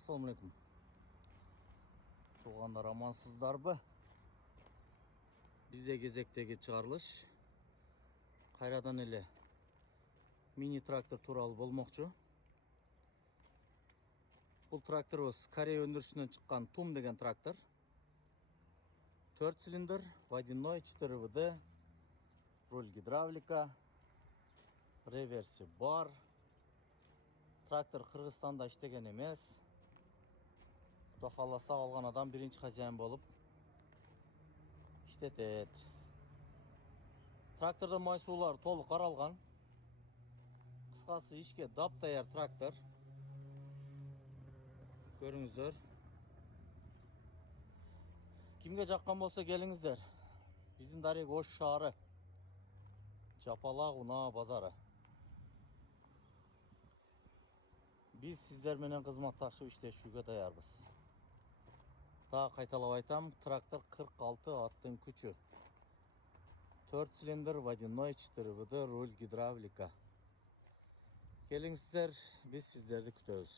Assalamu alaikum. Туғандар амансыздарбы? Бізде кезектегі шығарылыш қайрадан эле мини трактор туралы болмокчу. Бұл тракторыбыз Корея өндірісінен шыққан Тум деген трактор. 4 цилиндр, водяной, 4 ВД, руль гидравлика, реверси бар. Трактор Қырғызстанда иштеген емес. Құда қаласа алған адам бірінші хозяин болып иштетет. Тракторда майсуулар толық қаралған. Қысқасы ішке дап-даяр трактор. Көріңіздер. Кімге жаққан болса келіңіздер. Біздің Дарек Ош шаары. Жапалақ Уна базары. Біз сіздерменен қызматташып иштешүүгө даярбыз. Daha қайталап айтам, трактор 46 аттың күчі. 4 цилиндр, водяной, 4 ВД, руль гидравлика. Келіңіздер, біз сіздерді күтөбүз.